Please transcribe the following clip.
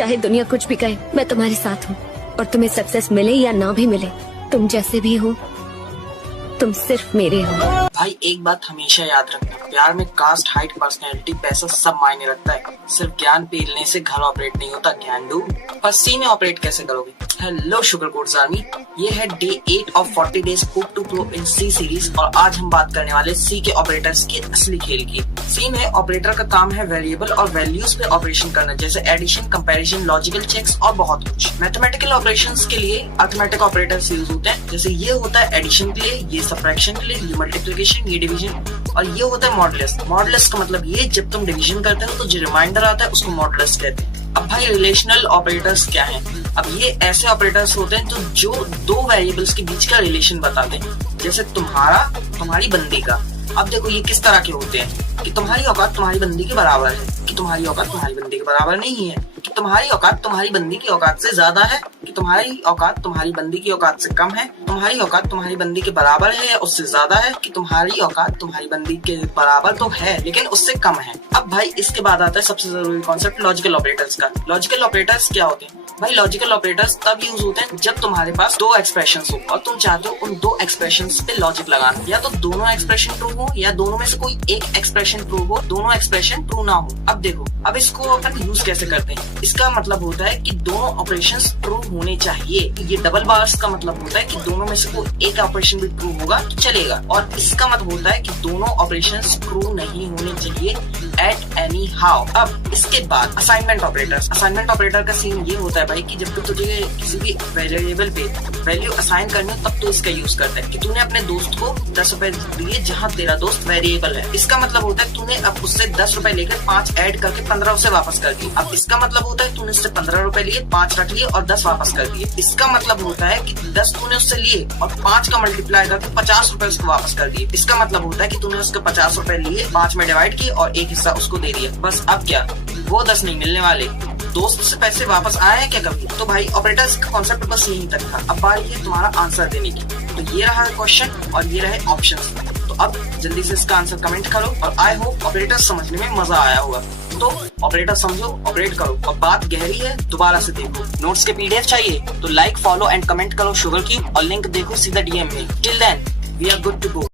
चाहे दुनिया कुछ भी कहे, मैं तुम्हारे साथ हूँ। और तुम्हें सक्सेस मिले या ना भी मिले, तुम जैसे भी हो, तुम सिर्फ मेरे हो। भाई एक बात हमेशा याद रखना, प्यार में कास्ट, हाइट, पर्सनैलिटी, पैसा सब मायने रखता है। सिर्फ ज्ञान पीलने से घर ऑपरेट नहीं होता, ज्ञान दो। पर सी में ऑपरेट कैसे करोगे? हेलो शुगर कोड्स आर्मी, ये है day 8 of 40 days code to pro in C series. और आज हम बात करने वाले सी के ऑपरेटर्स के असली खेल की। सी में ऑपरेटर का काम है वेरिएबल और वैल्यूज पे ऑपरेशन करना, जैसे एडिशन, कंपैरिजन, लॉजिकल चेक्स और बहुत कुछ। मैथमेटिकल ऑपरेशंस के लिए अर्थमेटिक ऑपरेटर्स यूज होते हैं, जैसे ये होता है एडिशन के लिए, ये सबट्रैक्शन के लिए, ये मल्टीप्लिकेशन, ये डिवीजन, और ये होता है मॉडुलस। मॉडुलस का मतलब ये, जब तुम डिवीजन करते हो तो जो रिमाइंडर आता है उसको मॉडुलस कहते हैं। अब भाई रिलेशनल ऑपरेटर्स क्या हैं? अब ये ऐसे ऑपरेटर्स होते हैं जो दो वेरिएबल्स के बीच का रिलेशन बताते हैं, जैसे तुम्हारा, तुम्हारी बंदी का। अब देखो ये किस तरह के होते हैं कि तुम्हारी औकात तुम्हारी बंदी के बराबर है, कि तुम्हारी औकात तुम्हारी बंदी के बराबर नहीं है, कि तुम्हारी औकात तुम्हारी बंदी की औकात से ज्यादा है, कि तुम्हारी औकात तुम्हारी बंदी की औकात से कम है, तुम्हारी औकात तुम्हारी बंदी के बराबर है या उससे ज्यादा है, कि तुम्हारी औकात तुम्हारी बंदी के बराबर तो है लेकिन उससे कम है। अब भाई इसके बाद आता है सबसे जरूरी कॉन्सेप्ट लॉजिकल ऑपरेटर्स का। लॉजिकल ऑपरेटर्स क्या होते हैं? भाई लॉजिकल ऑपरेटर्स तब यूज होते हैं जब तुम्हारे पास दो एक्सप्रेशंस हो और तुम चाहते हो उन दो एक्सप्रेशंस पे लॉजिक लगाना। या तो दोनों एक्सप्रेशन ट्रू हो या दोनों में से कोई एक एक्सप्रेशन ट्रू हो, दोनों एक्सप्रेशन ट्रू ना हो। अब देखो, अब इसको अपन यूज कैसे करते हैं? इसका मतलब होता है कि दोनों ऑपरेशंस ट्रू होने चाहिए। ये डबल बार्स का मतलब होता है कि दोनों में से कोई एक ऑपरेशन भी ट्रू होगा तो चलेगा। और इसका मतलब होता है कि दोनों ऑपरेशंस ट्रू नहीं होने चाहिए एट एनी हाउ। अब इसके बाद असाइनमेंट ऑपरेटर्स। असाइनमेंट ऑपरेटर का सीन ये होता है भाई कि जब तुझे किसी भी वेरिएबल पे वैल्यू असाइन करनी हो तब तो इसका यूज करता है कि तूने अपने दोस्त को 10 रुपए दिए जहाँ तेरा दोस्त वेरिएबल है। इसका मतलब होता है तूने अब उससे 10 रुपए लेकर 5 ऐड करके 15 उसे वापस कर दिए। अब इसका मतलब होता है तूने उससे 15 रुपए लिए, 5 रख लिए और 10 वापस कर दिए। इसका मतलब होता है कि 10 तूने उससे लिए और 5 का मल्टीप्लाई करके 50 रुपए उसको वापस कर दिए। इसका मतलब होता है कि तूने उसके 50 रुपए लिए, 5 में डिवाइड किए और एक हिस्सा उसको दे दिया। बस अब क्या वो 10 नहीं मिलने वाले? दोस्त से पैसे वापस आए हैं क्या कभी? तो भाई ऑपरेटर्स का कॉन्सेप्ट बस यही तक था। अब बारी है तुम्हारा आंसर देने की। तो ये रहा क्वेश्चन और ये रहे ऑप्शंस। तो अब जल्दी से इसका आंसर कमेंट करो और आई होप ऑपरेटर्स समझने में मजा आया होगा। तो ऑपरेटर समझो, ऑपरेट करो और बात गहरी है दोबारा से देखो। नोट्स के पीडीएफ चाहिए तो लाइक, फॉलो एंड कमेंट करो शुगर क्यूब और लिंक देखो सीधा डीएम में। Till then we are good to go.